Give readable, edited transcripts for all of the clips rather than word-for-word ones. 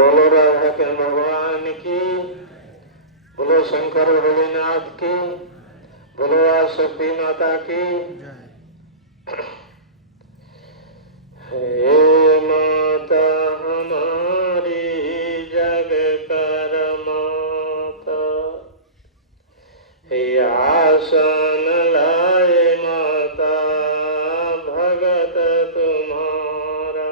बोलो राधा कृष्ण भगवान की, बोलो शंकर भोलेनाथ की, बोलो आशक्ति माता की। हे माता हमारी जग कर माता, हे आसन लाए माता भगत तुम्हारा,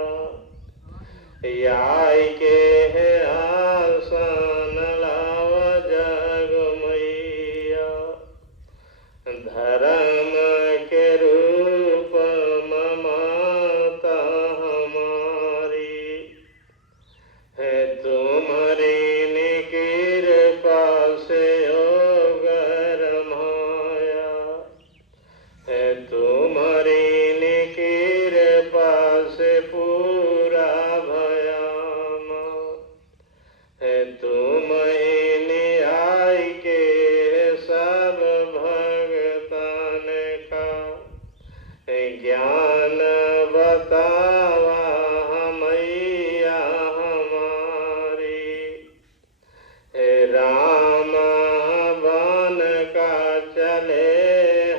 आई के है आसन लाव जग मैया, धर्म के रूप माता हमारी, है तुम्हारी कृपा से ओगर माया, है तुम्हारी कृपा से पूरा भयाम, है तुम ही न्याय के सब भगतन का, है ज्ञान बतावा मैया हमारी, हे राम बन का चले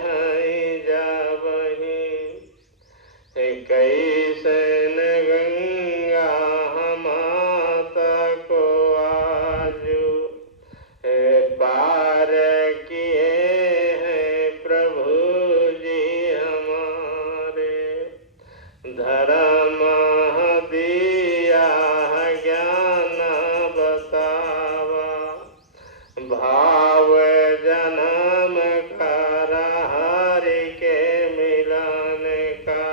हैं जावही, हे कैसे न गंगा माता को आजू, हे पार किए हैं प्रभु जी हमारे, धर्म दिया ज्ञान बतावा, भाव जन्म कर हरि के मिलन का,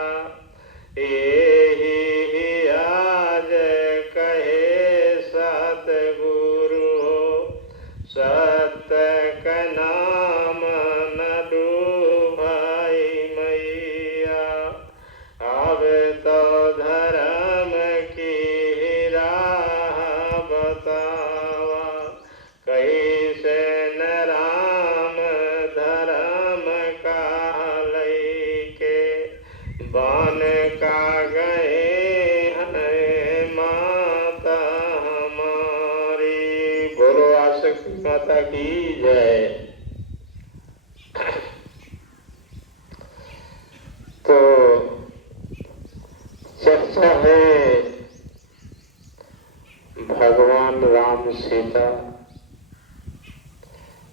यही आज कहे सतगुरु हो, सत्य का नाम न डूबाई मैया, अब तो धर्म की राह बतावा, कैसे न राम धर्म का लैके, बन का गए हैं माता हमारी। बोलो आशक्ति माता की जय। तो चर्चा है भगवान राम सीता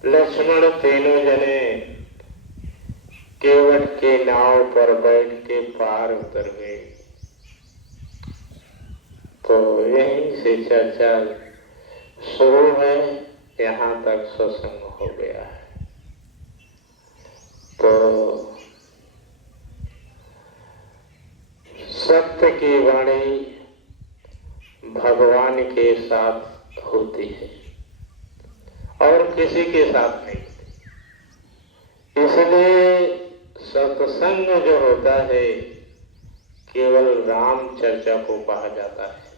लक्ष्मण तीनों जने केवट के नाव पर बैठ के पार उतर गए। तो यहीं से चर्चा शुरू है, यहाँ तक सत्संग हो गया है। तो सत्य की वाणी भगवान के साथ होती है और किसी के साथ नहीं होती। इसलिए सत्संग जो होता है केवल राम चर्चा को कहा जाता है।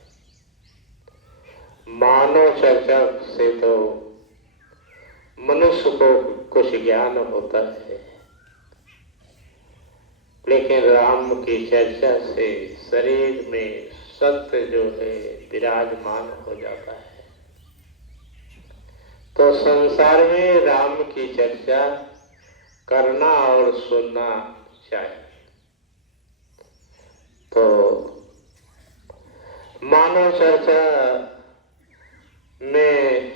मानव चर्चा से तो मनुष्य को कुछ ज्ञान होता है, लेकिन राम की चर्चा से शरीर में सत्य जो है विराजमान हो जाता है। तो संसार में राम की चर्चा करना और सुनना चाहिए। तो मानव चर्चा में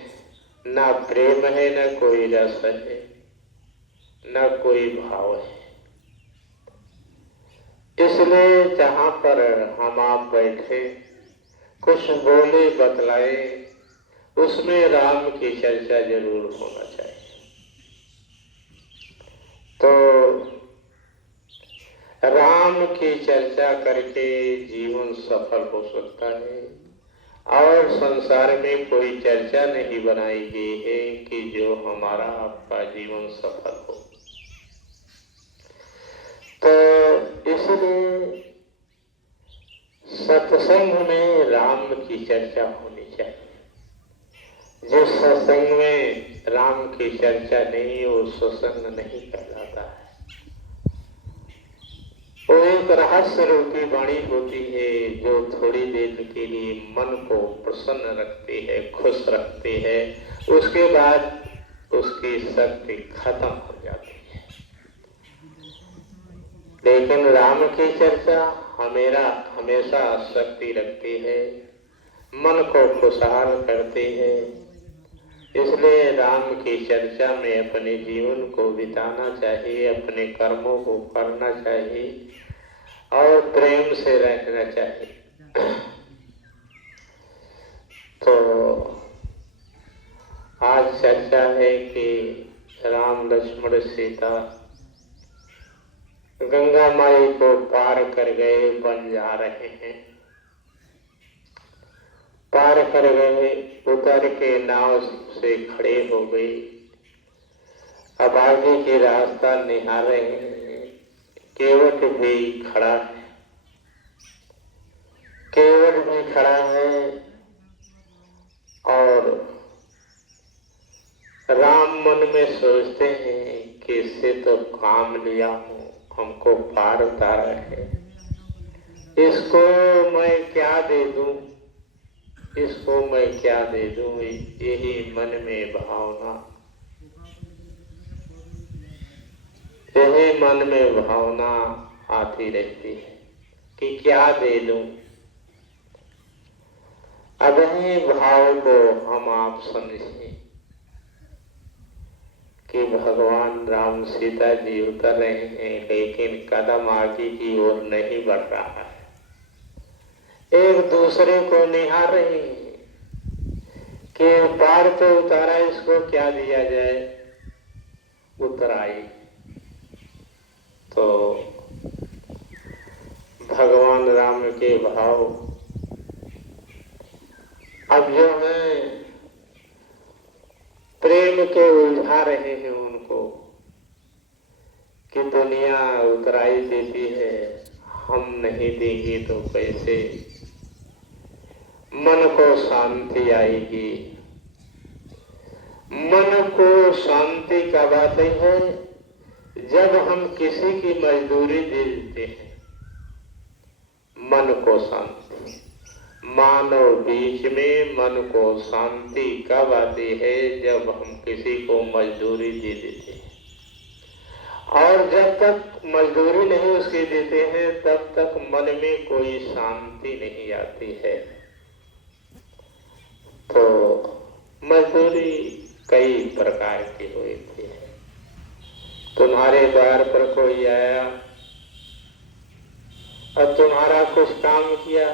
ना प्रेम है, न कोई रस है, न कोई भाव है। इसलिए जहाँ पर हम आप बैठे कुछ बोले बतलाए, उसमें राम की चर्चा जरूर होना चाहिए। तो राम की चर्चा करके जीवन सफल हो सकता है, और संसार में कोई चर्चा नहीं बनाई गई है कि जो हमारा आपका जीवन सफल हो। तो इसलिए सत्संग में राम की चर्चा होनी चाहिए। जिस सत्संग में राम की चर्चा नहीं, वो सत्संग नहीं कहलाता है। वो एक रहस्य रूपी वाणी होती है जो थोड़ी देर के लिए मन को प्रसन्न रखती है, खुश रखती है, उसके बाद उसकी शक्ति खत्म हो जाती है। लेकिन राम की चर्चा हमेशा शक्ति रखती है, मन को खुशहाल करती है। इसलिए राम की चर्चा में अपने जीवन को बिताना चाहिए, अपने कर्मों को करना चाहिए और प्रेम से रहना चाहिए। तो आज चर्चा है कि राम लक्ष्मण सीता गंगा माई को पार कर गए, बन जा रहे हैं। पार कर गए, उतर के नाव से खड़े हो गई, अब आगे की रास्ता निहार रहे हैं। केवट भी खड़ा है, केवट भी खड़ा है और राम मन में सोचते हैं कि इससे तो काम लिया हूं, हमको पार उतारा है, इसको मैं क्या दे दूं, इसको मैं क्या दे दूं। यही मन में भावना, यही मन में भावना आती रहती है कि क्या दे दूं। अब ही भाव को हम आप समझें कि भगवान राम सीता जी उतर रहे हैं, लेकिन कदम आगे की ओर नहीं बढ़ रहा है। एक दूसरे को निहार रहे हैं कि पार तो उतारा, इसको क्या दिया जाए, उतराई। तो भगवान राम के भाव अब जो है प्रेम के उलझा रहे हैं उनको कि दुनिया उतराई देती है, हम नहीं देंगे तो कैसे मन को शांति आएगी। मन को शांति कब आती है, जब हम किसी की मजदूरी दे देते हैं, मन को शांति। मानव बीच में मन को शांति कब आती है, जब हम किसी को मजदूरी दे देते हैं। और जब तक मजदूरी नहीं उसकी देते हैं, तब तक मन में कोई शांति नहीं आती है। तो मजदूरी कई प्रकार की होती है। तुम्हारे द्वार पर कोई आया और तुम्हारा कुछ काम किया,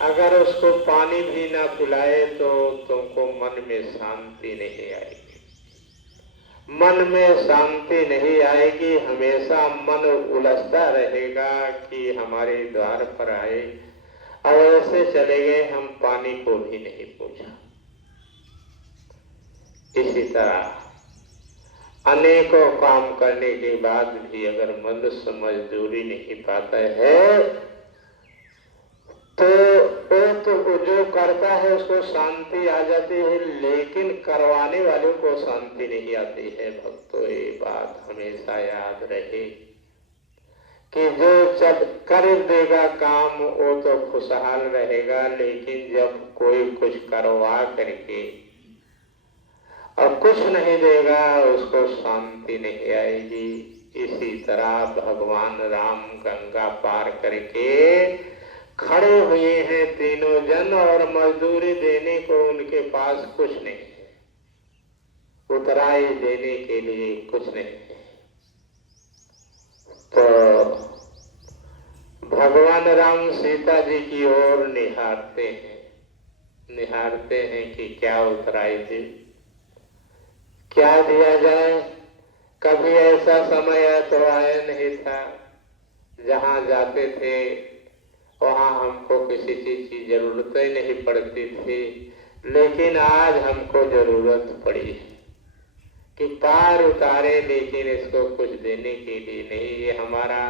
अगर उसको पानी भी ना पिलाए तो तुमको मन में शांति नहीं आएगी। मन में शांति नहीं आएगी, हमेशा मन उलझता रहेगा कि हमारे द्वार पर आए और ऐसे चले गए, हम पानी को भी नहीं पूछा। इसी तरह अनेकों काम करने के बाद भी अगर मनुष्य मजदूरी नहीं पाता है तो वो जो करता है उसको शांति आ जाती है, लेकिन करवाने वालों को शांति नहीं आती है। भक्तों, ये बात हमेशा याद रहे कि जो जब कर देगा काम वो तो खुशहाल रहेगा, लेकिन जब कोई कुछ करवा करके और कुछ नहीं देगा उसको शांति नहीं आएगी। इसी तरह भगवान राम गंगा पार करके खड़े हुए हैं तीनों जन और मजदूरी देने को उनके पास कुछ नहीं है, उतराई देने के लिए कुछ नहीं है। तो भगवान राम सीता जी की ओर निहारते हैं कि क्या उतराई दे, क्या दिया जाए। कभी ऐसा समय तो आया नहीं था जहां जाते थे वहां हमको किसी चीज की जरूरत ही नहीं पड़ती थी, लेकिन आज हमको जरूरत पड़ी है कि पार उतारे, लेकिन इसको कुछ देने के लिए नहीं। ये हमारा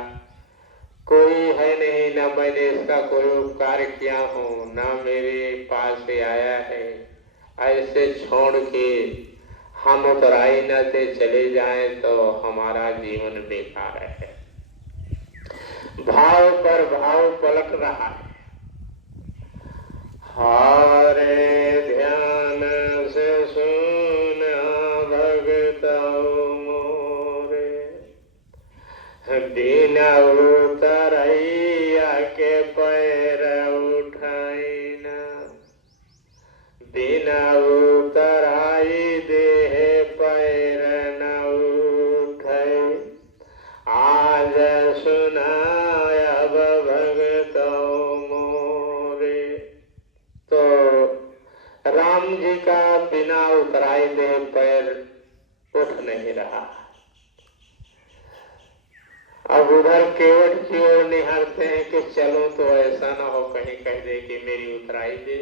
कोई है नहीं, ना मैंने इसका कोई उपकार किया हो, ना मेरे पास से आया है। ऐसे छोड़ के हम उतराई न से चले जाएं तो हमारा जीवन बेकार है। भाव पर भाव पलट रहा है। हारे ध्यान से सुना भगतौ मोरे, बिना उतरैया के पैर उठाइना, बिना उतराई देह पैर न उठै, आज सुनाय अब भगतौ मोरे। तो राम जी का बिना उतराई देह पैर उठ नहीं रहा। अब उधर केवट की ओर निहारते हैं कि चलो तो ऐसा ना हो कहीं कह दे कि मेरी उतराई दे।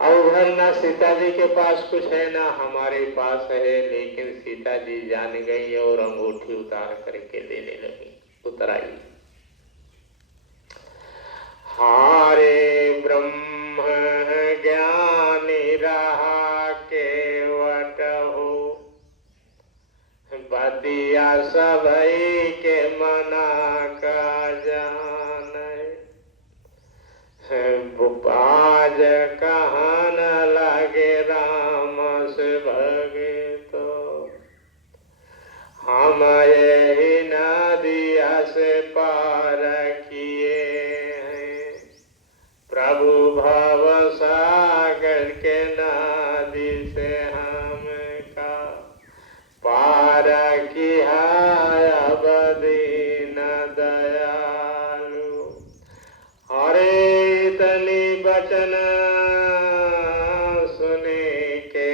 और उधर ना सीता जी के पास कुछ है ना हमारे पास है, लेकिन सीता जी जान गई और अंगूठी उतार करके देने लगी उतराई। हारे ब्रह्म ज्ञानी रहा केवट हो, बतिया सबई के मना का जाने, आज कहन लगे राम से भगतो, हम यही नदिया से पार किए हैं, प्रभु भव सागर के नदी से हमका पार किया अब दीन दयालु। हरे तनि बचन सुने के,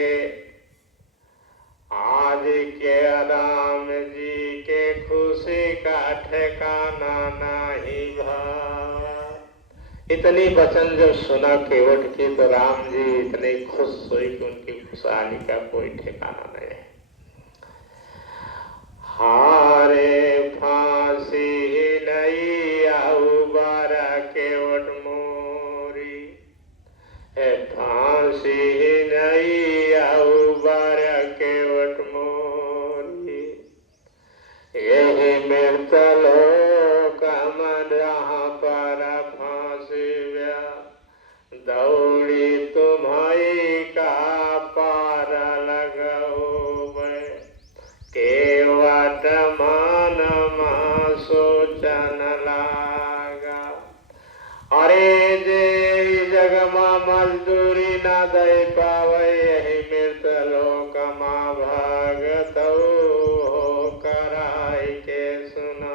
आज के राम जी के खुशी का ठिकाना नहीं भावा। इतनी वचन जब सुना केवट की तो राम जी इतने खुश हुए कि उनकी खुशहाली का कोई ठिकाना नहीं है। हारे फांसी नहीं उबार केवट मोरी, फांसी नहीं उबार केवट मोरी, यही मृत लोक जहाँ पर फांसी व्या, दौड़ी तुम्हारी का पार लगाओ, केवट मन सोचन लागा, अरे जे जग मजदूरी न दे पावे, यही मृत लोक भगतौ हो कराई के सुना।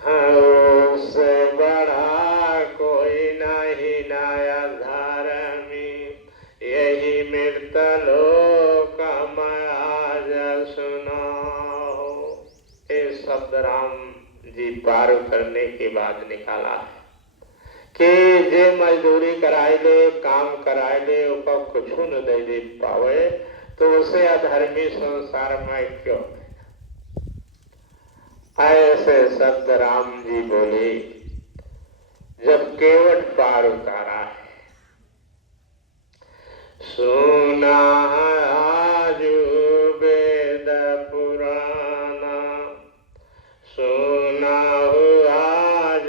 उससे बड़ा कोई नहीं नया धर्मी, यही मृत लोक आज सुनाओ। ये शब्द राम जी पार उतरने के बाद निकाला है कि जे मजदूरी कराए ले, काम कराए ले, उसका कुछ न दे पावे तो उसे अधर्मी संसार में क्यों। ऐसे शब्द राम जी बोले जब केवट पार उतारा है। सुना आज वेद पुराना, सुना आज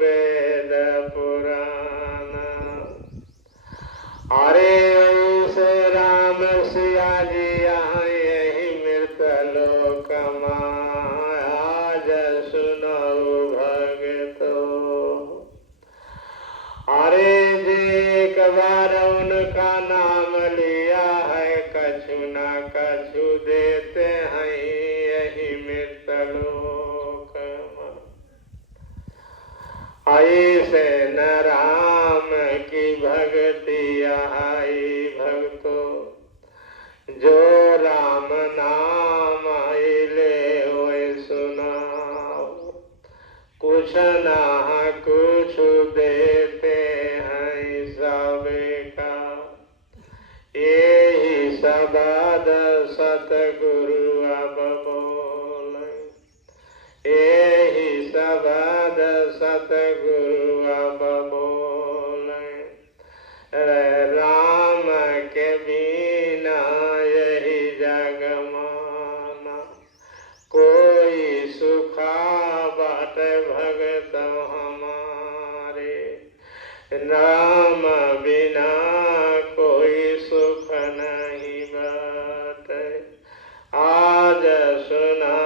वेद पुराना, अरे ऐसे राम सिया जी यहाँ यही मृत लोक आज सुनो भगतो, अरे जे एक बार उनका नाम लिया है कछु न कछु देते हैं यही मृत लोक। ऐसे न राम की भक्ति आई भक्तो, जो राम नाम ले वही सुनाओ, कुछ ना कुछ देते हैं सबे का, यही शब्द सतगुरु अब बोले, यही शब्द सतगुरु अब बोले, राम के बिना यही जग माना, राम बिना कोई सुख नहीं बात। आज सुना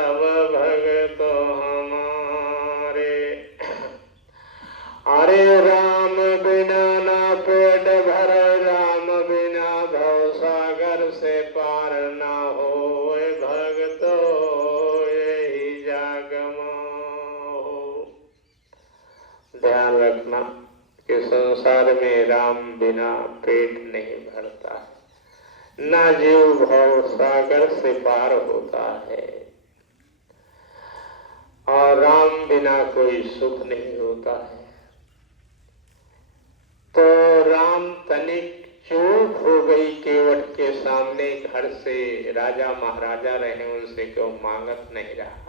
अब भगतो हमारे, अरे राम बिना ना पेट भर, राम बिना भव सागर से पार ना होए भगतो यही जागमा हो। ध्यान रखना कि संसार में राम बिना पेट नहीं भरता है, ना जीव भव सागर से पार होता है, और राम बिना कोई सुख नहीं होता है। तो राम तनिक चूक हो गई केवट के सामने, घर से राजा महाराजा रहे उनसे क्यों मांगत नहीं रहा,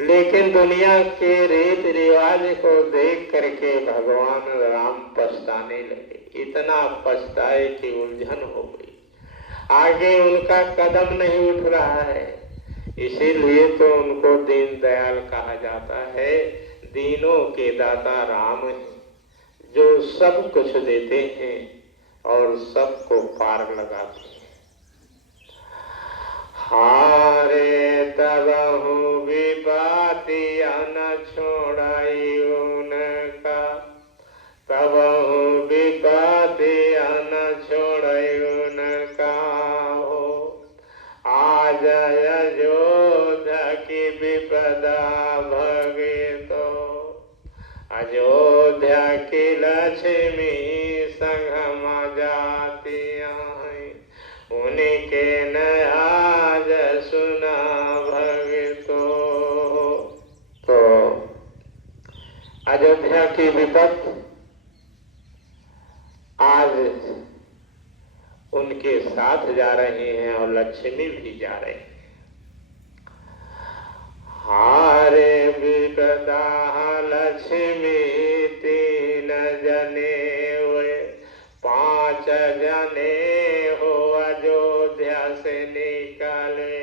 लेकिन दुनिया के रीत रिवाज को देख करके भगवान राम पछताने लगे। इतना पछताए कि उलझन हो गई, आगे उनका कदम नहीं उठ रहा है। इसीलिए तो उनको दीन दयाल कहा जाता है। दीनों के दाता राम है, जो सब कुछ देते हैं और सबको पार लगाते हैं। हारे तबहु विपातिया न छोड़ाई उनका, तबहु विपातिया न छोड़ाई उनका हो। आज अयोध्या की विपदा भगे तो, अयोध्या की लक्ष्मी संगमा जातियां हैं, उनके न आज सुना भगतो। तो अयोध्या की विपद आज उनके साथ जा रहे हैं और लक्ष्मी भी जा रहे हैं। हारे विपदा लक्ष्मी तीन जने हुए, 5 जने हो अयोध्या से निकाले।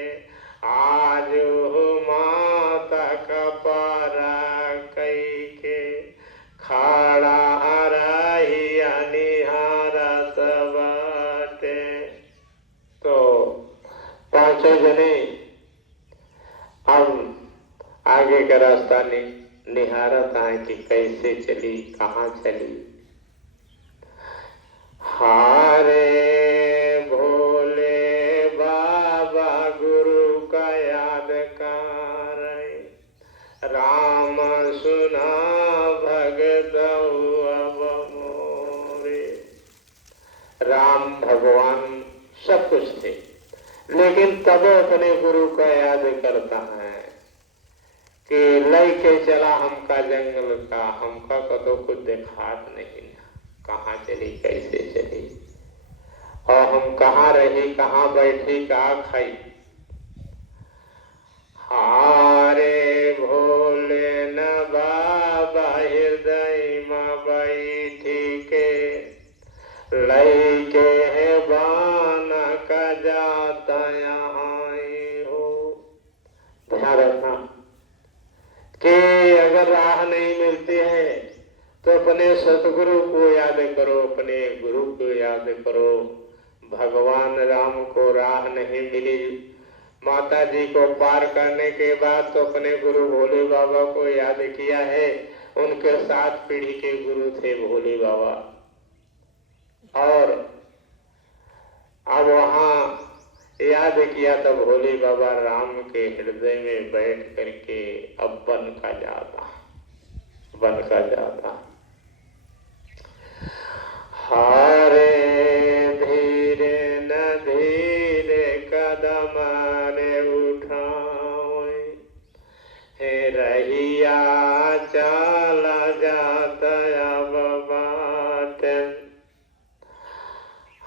आज हो माता का पारा कई के, खड़ा रहिया निहारत बाटे। तो 5 जने हम आगे का रास्ता निहारत है कि कैसे चली, कहाँ चली। हारे भोले बाबा गुरु का याद कर, राम सुना भगत अब मोरे। राम भगवान सब कुछ थे, लेकिन तब अपने गुरु का याद करता है कि लय के चला हमका जंगल का, हमका कदों कुछ देखात नहीं, कहाँ चली कैसे चली, और हम कहाँ रही कहाँ बैठी का खाई। हारे भोले न बाबा हृदय में बैठी के, लय के है बान का जाता यहाँ हो। ध्यान रखना कि अगर राह नहीं मिलती है तो अपने सतगुरु को याद करो, अपने गुरु को याद करो। भगवान राम को राह नहीं मिली, माता जी को पार करने के बाद तो अपने गुरु भोले बाबा को याद किया है। उनके 7 पीढ़ी के गुरु थे भोले बाबा, और अब वहाँ याद किया तब भोले बाबा राम के हृदय में बैठ करके अब बन का जाता। हारे धीरे न धीरे कदम ने उठाए, हे रहिया चला जाता अब बात।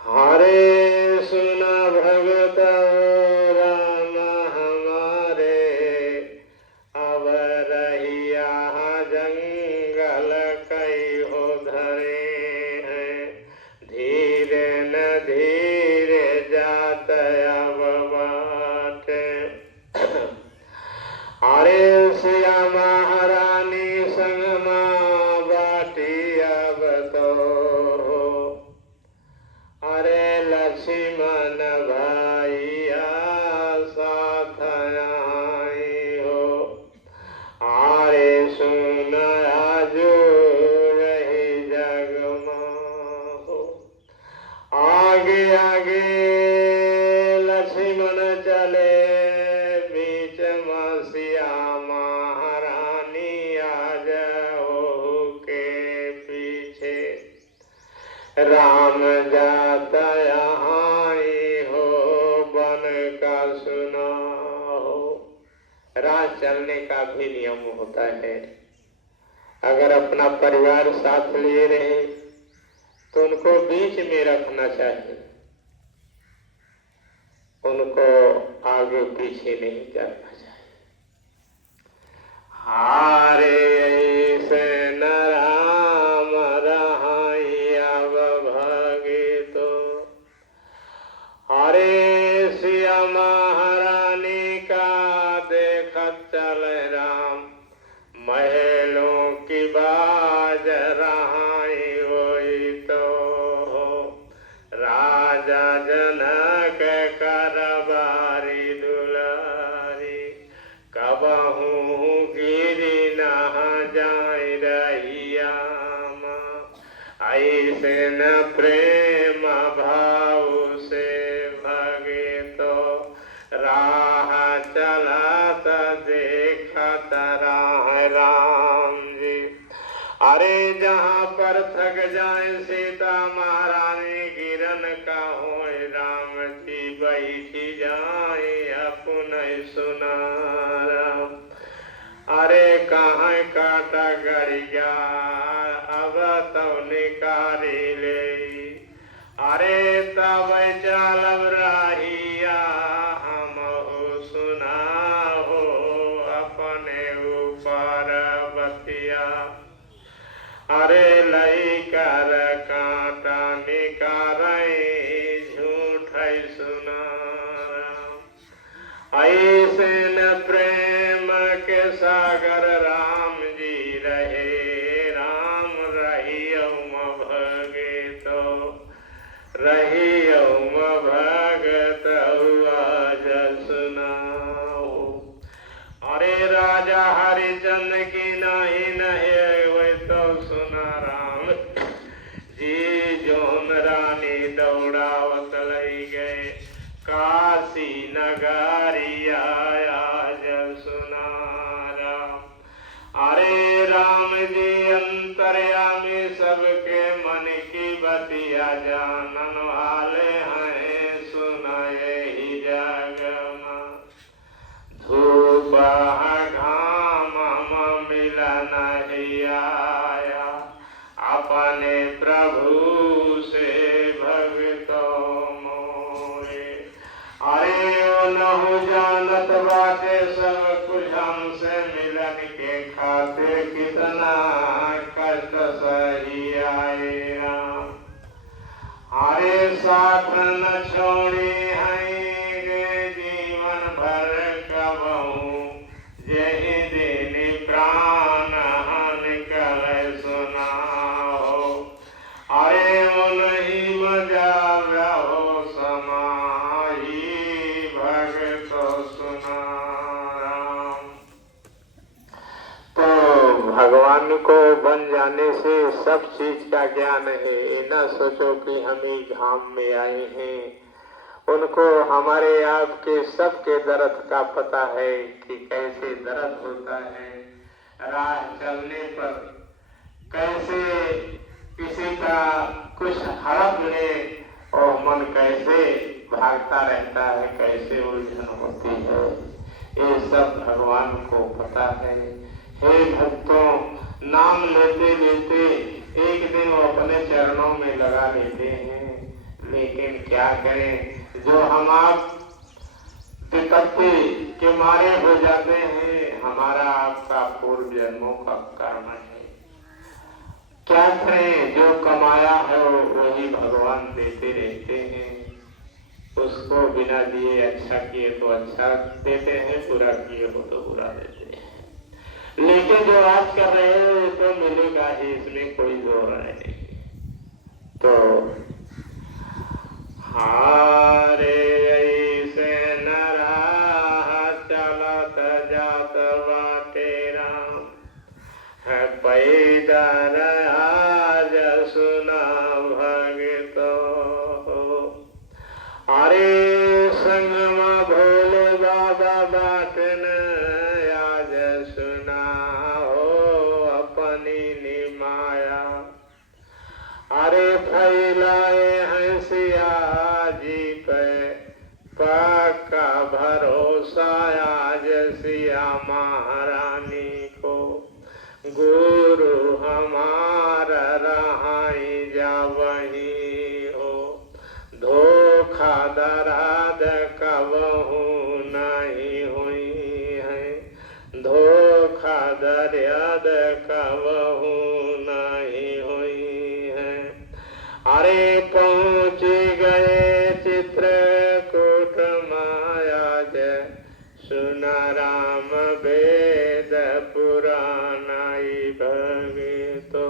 हारे सुना भगत राम हमारे, अब रहिया जंगल चलने का भी नियम होता है। अगर अपना परिवार साथ लिए रहे तो उनको बीच में रखना चाहिए, उनको आगे पीछे नहीं करना चाहिए। हारे ऐसे न राम रहाइया भगे तो, हरे सिया महारानी का देखत चले राम, महलों की बाज रहाई होई तो, राजा जनक करबारी दुलारी, कबहू गिरी न जाय रहिया, ऐसे न प्रेम भाव से भगे तो, राह चलत देखत राह राम जी। अरे जहाँ पर थक जाए सीता महारानी गिरन का होए, राम जी बैठी जाए अपन सुनारा। अरे कहाँ काटा गड़िया अब तो निकारी ले, अरे तब चलब रहिया हम सुना हो अपने ऊपर बतिया। अरे लई कर कांटा निकारे झूठ सुना, ऐसे न प्रेम के सागर राम जी रहे, राम रहियो भगे तो, रहियो भगत आज सुनाओ। अरे राजा हरिचंद्र की नहीं नहीं तो सुना राम जी, जोन रानी दौड़ावत लई गए काशी नगरिया आज सुना राम। अरे राम जी अंतर्यामी सबके मन की बतिया जानन वाले हैं, सुनाए ही जगमा धूप घाम मिला नहीं आया, अपने प्रभु से भगतों मोरे। अरे नहु जानत बाटे सब कुछ हमसे मिलन के खातिर, कितना कष्ट सही आए राम। अरे साथ न छोड़ी हैं गे जीवन भर कबहू, यही दिन प्राण निकल सुनाओ। अरे उन्हीं मजा रहो समाई भगतो सुना राम। तो भगवान को बन जाने से सब चीज का ज्ञान है। ये न सोचो कि हम ही धाम में आए हैं, उनको हमारे आपके सबके दर्द का पता है कि कैसे दर्द होता है। राह चलने पर कैसे किसी का कुछ हड़प ले और मन कैसे भागता रहता है, कैसे उलझन होती है, ये सब भगवान को पता है। हे भक्तों, नाम लेते लेते एक दिन वो अपने चरणों में लगा लेते हैं, लेकिन क्या करें, जो हम आप विपत्ति के मारे हो जाते हैं, हमारा आपका पूर्व जन्मों का कर्म है। क्या करें, जो कमाया है वही भगवान देते रहते हैं, उसको बिना दिए अच्छा किए तो अच्छा देते हैं, बुरा किए हो तो बुरा देते हैं। लेकिन जो आज कर रहे हैं तो मिलेगा ही, इसमें कोई दो राय नहीं। तो हारे ऐसे न राह चलत जात बाटे राम, है पैदल आज सुना भगतो। अरे संगमा भोले बाबा बाटन आज सुना हो अपनी निमाया। अरे फैलाए हैं सिया जी पे पक्का भरोसा आज सिया माँ अरे पहुँच गए चित्रकूट मायाज, सुना राम वेद पुराणाई भगे। तो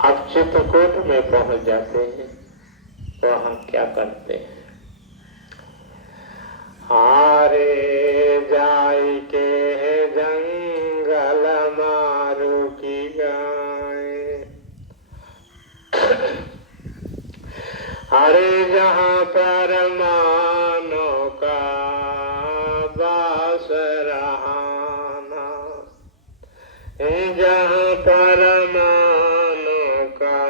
अब चित्रकूट में पहुंच जाते हैं तो हम क्या करते हैं? हारे जाई के जंगल मारू की गाय, हरे जहाँ पर मानो का वास रहाना, जहाँ पर मानो का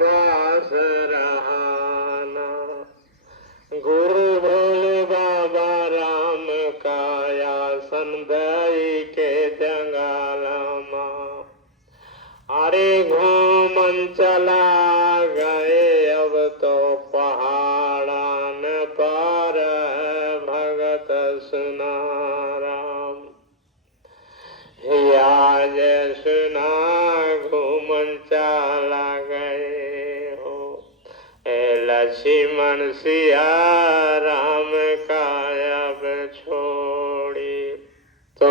वास रहाना, गुरु भोले बाबा राम का आसन दई के जंगलमा, अरे घूमन चला गए अब तो पहाड़ान पर भगत सुना राम, आज सुना घूमन चला गए हो, लक्ष्मण सिया राम का अब छोड़ी। तो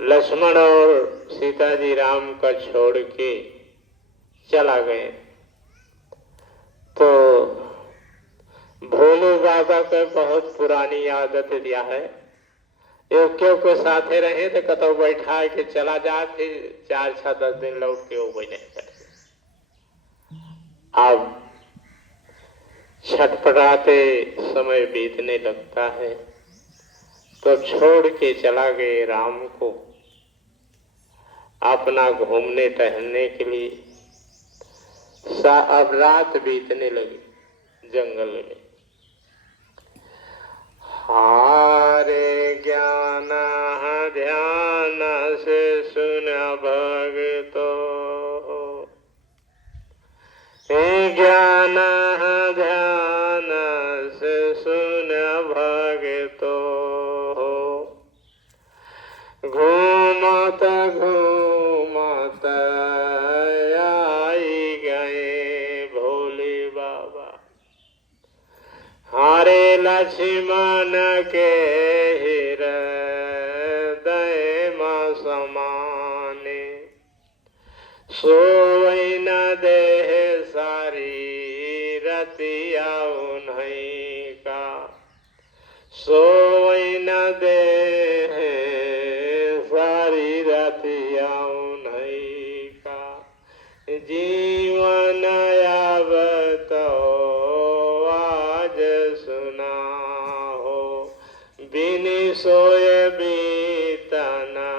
लक्ष्मण और सीता जी राम का छोड़ के चला गए। तो भोले बाबा का बहुत पुरानी आदत दिया है, क्यों को साथे रहे तो कतो बैठा के चला जा, फिर 4-6-10 दिन लौट के वो नहीं करते। अब छटपटाते समय बीतने लगता है तो छोड़ के चला गए राम को अपना घूमने टहलने के लिए। अब रात बीतने लगी जंगल में। हारे ज्ञान ध्यान से सुन भगतो, ज्ञान ध्यान से सुन भगतो, घूमत घूमत आई गए भोले बाबा, हारे लक्ष्मण के हृदय में समाने, सोई न देह सारी रतिया उन्हीं का, सोई न देह सारी रतिया उन्हीं का, जीवन अब तो आज सुना हो, बिन सोए बीतना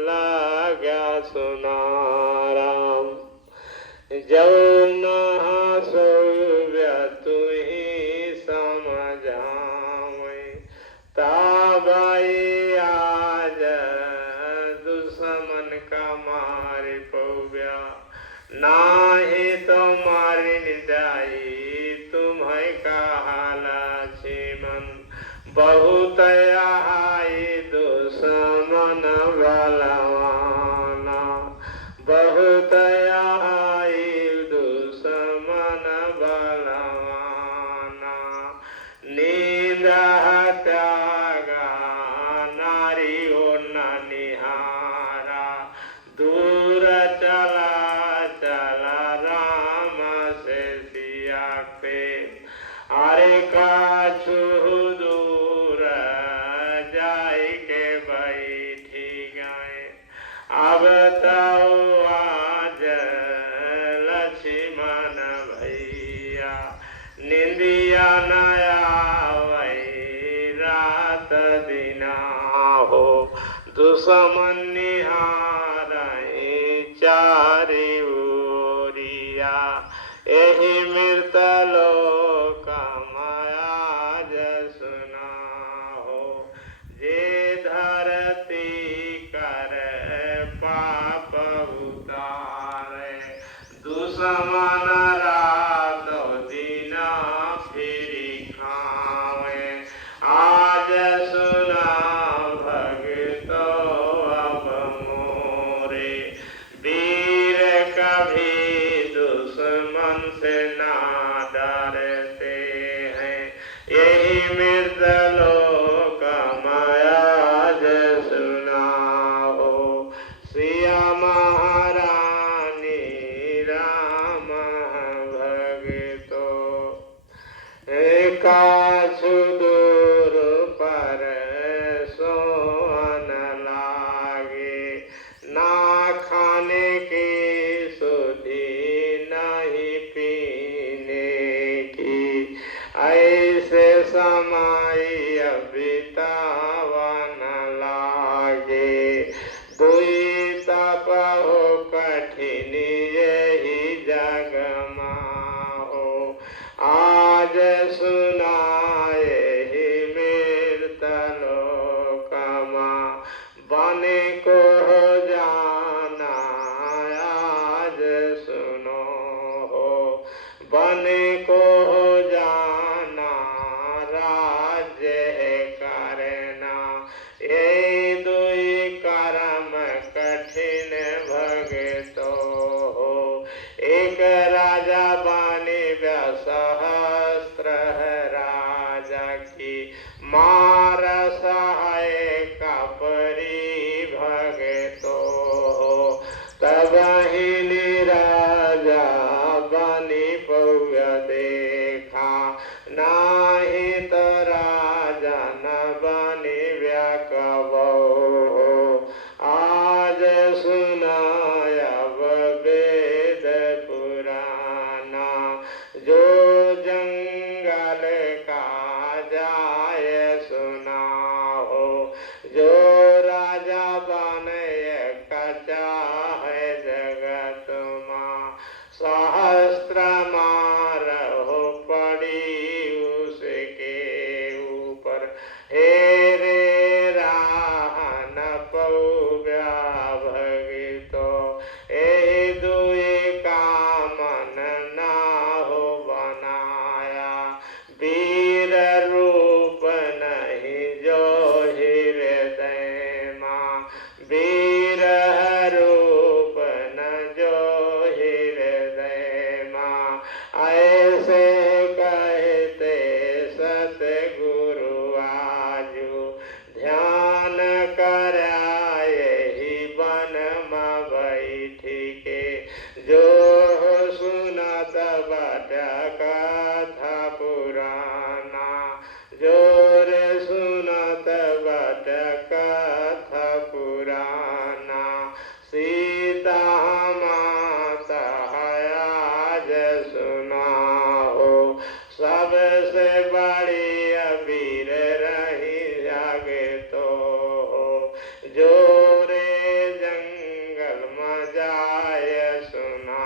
लगा सुना राम, जब न सोव्या तू ही समझावे, ताबाई आज दुश्मन का मारे पौव्या, नाही तो मारिन जाई तुम्हें कहाला लक्ष्मण, बहुत आई दुश्मन बलवाना, बहुत आई दुश्मन बलवाना, नींद त्यागा नारी ओ निहारा, दूर चला चला राम से सिया पे, अरे काछु दूर जाई के बैठी गए, अब तो आज लक्ष्मण भैया, निंदिया नया वही रात दिना हो, दुश्मन निहारे चारी ओरिया, यही मृत लोक माया सुना हो, जे धरती कर पाप उतारे, दुश्मन रात दिन फिरी खावे, आज सुना भगतो अब तवन लागे। दुई तप हो कठिन यही जग माहो। आज सुनाए ही मृतलोकमा। बन को जाना आज सुनो हो। बन को जाना राज्य करना। ये दुई कर्म कठिन भगतो हो। एक राजा बने सहस्त्र राजा की। मार सहाय कपरी भगतो हो। तब ही राजा बनी पौग देखा। नाही तो राजा न बनी व्याकबो। आज सुनायब वेद पुराना। जो जंगल का जाय सुना हो। जो राजा बनय कचा है जगत माँ। सहस्त्र मार हो पड़ी उसके ऊपर। हे रे राह न पौव्या भगतो। ए दुई कामन ना हो बनाया। वीर रूप नहीं जो हृदय माँ। वीर रूप न जो हृदय माँ। ऐसे कहते सतगुरु आजू। ध्यान कराए ही बन में बैठी के। जो सुनत बट कथा पुराना। जोर सुनत बट कथा पुराना। सीता माता आज सुना हो। सबसे बड़ी वीर रही जगतो हो। जोरे जंगल में जाय सुना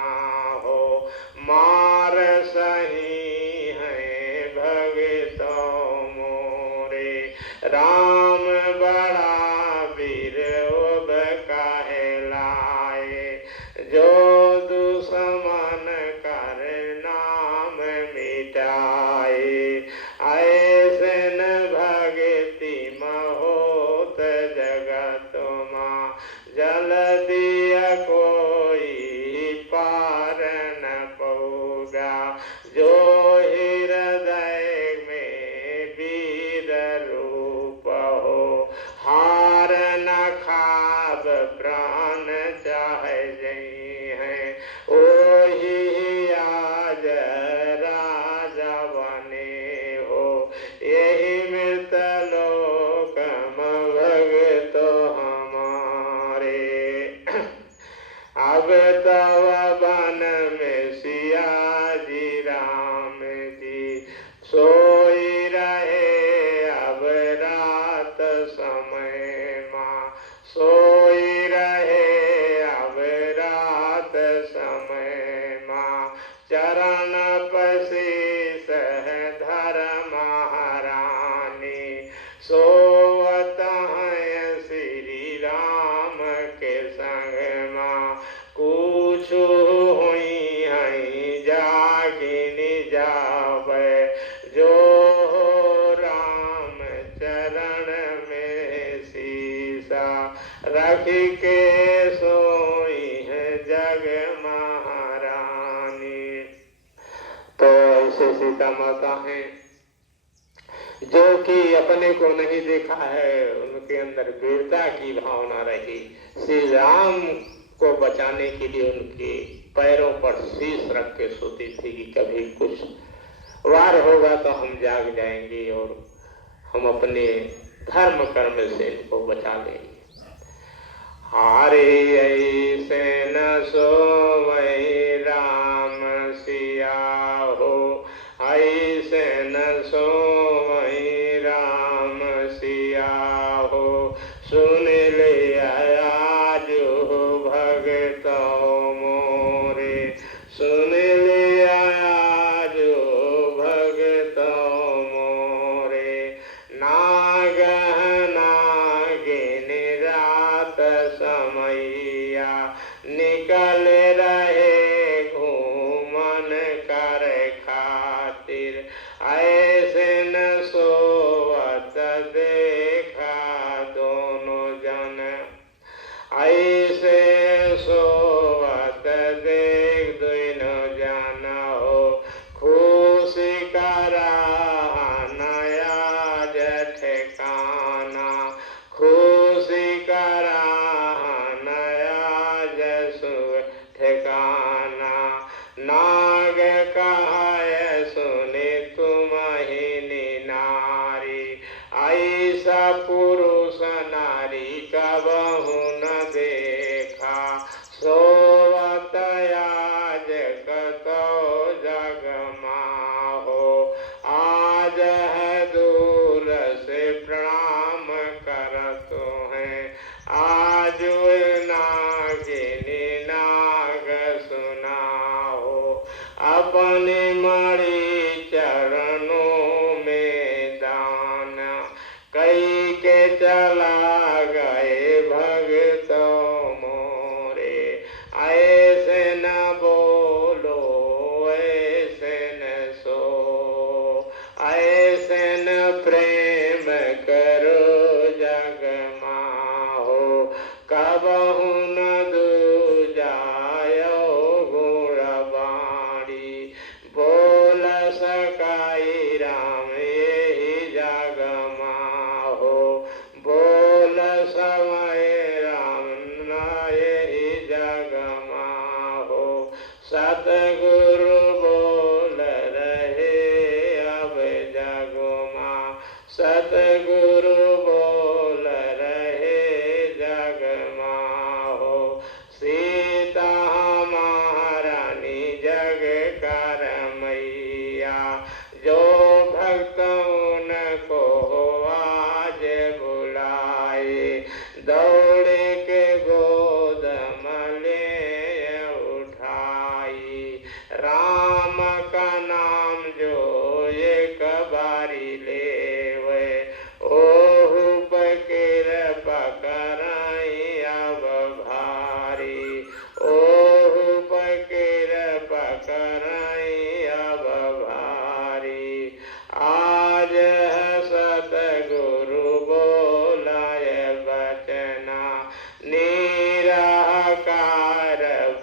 हो। मार सही है भगतो मोरे। राम बड़ा वीर उब कहलाए। जो दुश्मन कर नाम मिटाए। ऐसे न भगति महोत जगत माँ। जल दिया कोई पार न पौगा। जो हृदय में वीर रूप हो। हार न खाब प्राण चाहे जई है। ओही आज राजा बने हो। यही मृत लोक भगतो हमारे। अब तव बन में सिया जी राम जी। सोई रहे अब रात समय माँ। सोई रहे अब रात समय माँ। चरण पशीस धर महारानी। सोवत हैं श्री राम के संग माँ। कुछ हुई हैं जागिनी जावे। जो हो राम चरण में सीसा। रख के सोई है जग महारानी। तो ऐसे सीता माता हैं जो कि अपने को नहीं देखा है। उनके अंदर वीरता की भावना रही। श्री राम को बचाने के लिए उनके पैरों पर शीश रख के सोती थी कि कभी कुछ वार होगा तो हम जाग जाएंगे और हम अपने धर्म कर्म से इनको बचा लेंगे। हारे ऐसे न सोवै राम सिया हो। ऐसे न सोवै राम सिया पुरुष नारी कबहु न देखा, सोवत आज कतौ जग माहो। आज है दूर से प्रणाम करत हैं, आज नागिनी नाग सुनाओ। अपने मणि चरणों में दान कई के चला गए भगतों मोरे। ऐसे न बोलो ऐसे न सो, ऐसे न प्रेम करो जग माहो। कबहु न दूजायो गुण बाणी, बोल सकाई राम यही जग माहो। बोल समय राम न यही जग माहो। सतगुरु बोल रहे अब जग माँ, सतगुरु बोल रहे जग माहो। सीता महारानी जग कर मैया, जो भक्त उनको आज बुलाए। दौड़ के गोद मले उठाई, राम का नाम जो एक बारी लेवे। ओहु फकीर पकड़ाई अब भारी, ओहु फकीर पकड़ाई अब भारी। आज है सतगुरु बोलाए बचना, निराकार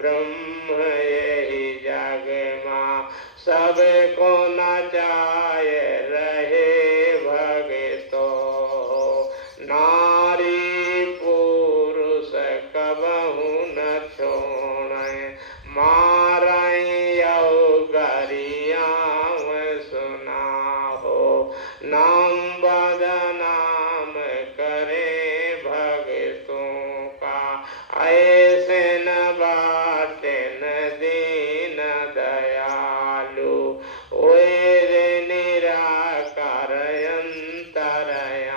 ब्रह्म यही जग माँ। सबको नचाए रहे भगतो, नारी पुरुष कबहु न छोड़े। मारैया गरियाम सुनाहो, नाम बदनाम करे भगतों का। ऐसे न बाटे न दीन दयालु, ओरे निराकार अंतरयामी।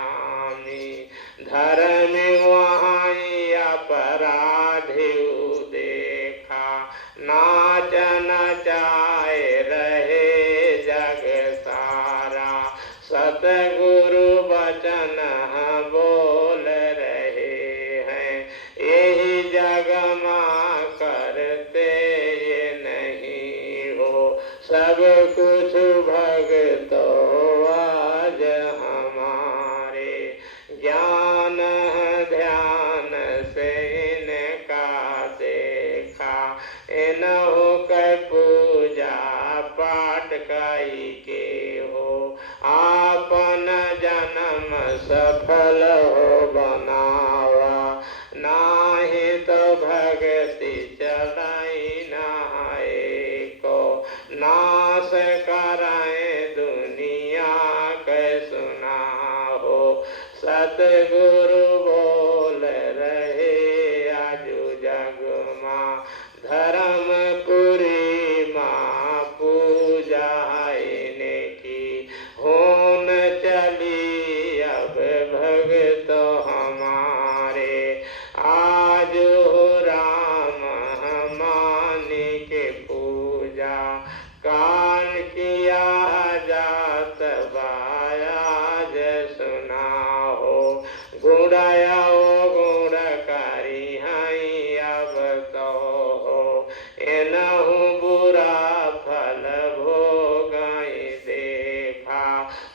धर्म वहाँ अपराधी देखा, नाच नचाए रहे जग सारा। सतगुरु वचन बोल रहे हैं, यही जग माँ करते ये नहीं हो। सब कुछ भगतो आज हमारे, ज्ञान ध्यान से इनका देखा। इन्हों के पूजा पाठ कई के हो, आपन जन्म सफल हो बनावा। नाही तो भगति चलाई नहाए को, नाश कराए दुनिया के सुनाहो। सतगुरु बोल रहे आजू जग माँ, धर्मपुरी माँ पूजा इनकी। होन चली अब भगत हमारे, आज हो राम हमानी के पूजा। कान किया जात बायाज सुनाहो, गुड़ाओ गुणकारी हैं अब तो हो। इनहु बुरा फल भोगाई देखा,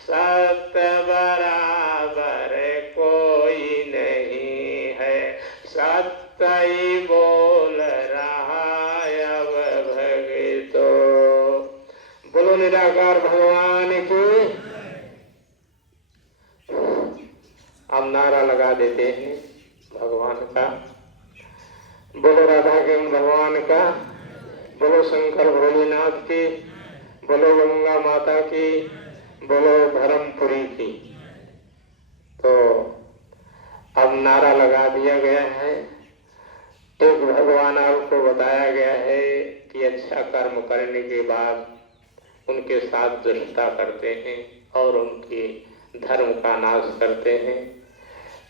सत्य बराबर कोई नहीं है। सत्य ही बोल रहा अब भगतो। बोलो निराकार भगवान की। अब नारा लगा देते हैं भगवान का। बोलो राधा कृष्ण भगवान का, बोलो शंकर भोलेनाथ की, बोलो गंगा माता की, बोलो धर्मपुरी की। तो अब नारा लगा दिया गया है, एक भगवान आपको बताया गया है कि अच्छा कर्म करने के बाद उनके साथ दुष्टता करते हैं और उनके धर्म का नाश करते हैं।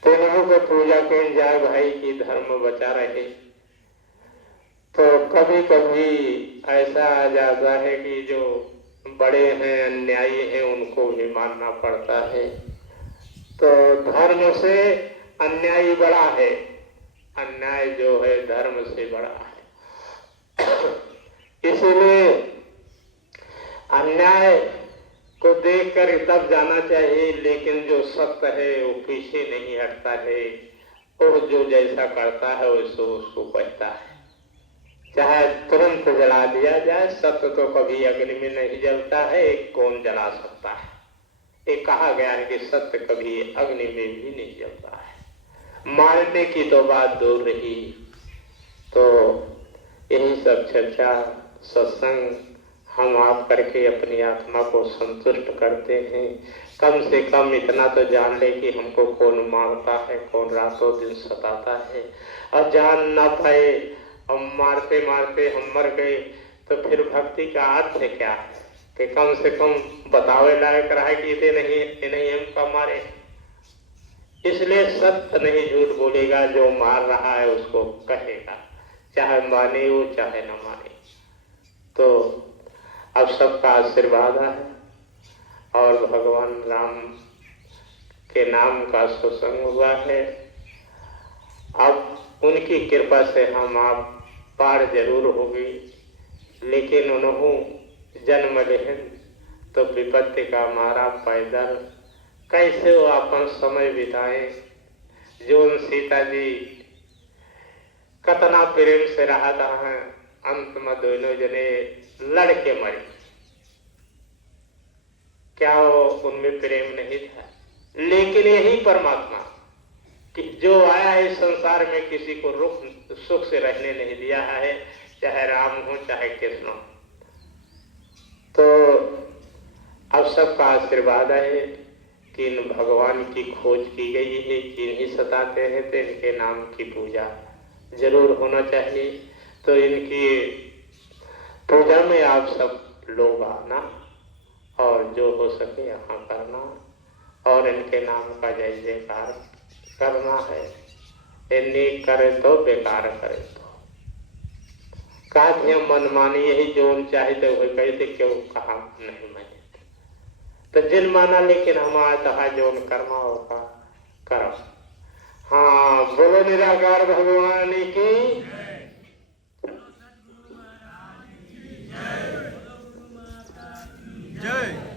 तो इन्हों को पूजा कहीं जाए भाई कि धर्म बचा रहे। तो कभी कभी ऐसा आ जाता है कि जो बड़े हैं, अन्यायी हैं, उनको भी मानना पड़ता है। तो धर्म से अन्यायी बड़ा है, अन्याय जो है धर्म से बड़ा है। इसलिए अन्याय को देखकर तब जाना चाहिए, लेकिन जो सत्य है वो पीछे नहीं हटता है, और जो जैसा करता है वैसे उसको बचता है। चाहे तुरंत जला दिया जाए, सत्य तो कभी अग्नि में नहीं जलता है, एक कौन जला सकता है। ये कहा गया है कि सत्य कभी अग्नि में भी नहीं जलता है। मारने की तो बात दूर रही। तो यही सब चर्चा सत्संग हम आप करके अपनी आत्मा को संतुष्ट करते हैं। कम से कम इतना तो जान ले कि हमको कौन मारता है, कौन रातों दिन सताता है। और जान ना पाए, हम मारते मारते हम मर गए, तो फिर भक्ति का अर्थ है क्या है कि कम से कम बतावे लायक रहा कि ये नहीं हमका मारे। इसलिए सत्य नहीं झूठ बोलेगा, जो मार रहा है उसको कहेगा, चाहे माने वो चाहे न माने। तो अब सबका आशीर्वाद है और भगवान राम के नाम का सत्संग हुआ है। अब उनकी कृपा से हम आप पार जरूर होगी, लेकिन उन्होंने जन्म लेहन तो विपत्ति का मारा पैदल कैसे वो अपन समय बिताए। जो सीता जी कतना प्रेम से रहा था, अंत में दोनों जने लड़के मरे। क्या वो उनमें प्रेम नहीं था? लेकिन यही परमात्मा कि जो आया इस संसार में किसी को सुख से रहने नहीं दिया है, चाहे राम हो चाहे कृष्ण हो। तो अब सबका आशीर्वाद है कि इन भगवान की खोज की गई है कि इन्हीं सताते हैं, तो इनके नाम की पूजा जरूर होना चाहिए। तो इनकी पूजा में आप सब लोग आना और जो हो सके यहाँ करना और इनके नाम का जय जयकार करना है। ये नेक करे तो बेकार करे तो काहे मन मानी, यही जो चाहे तो वही कैसे क्यों कहा नहीं माने। तो जिन माना लेकिन हमारा तहा जो कर्मा होगा करो। हाँ, बोलो निराकार भगवान की जय।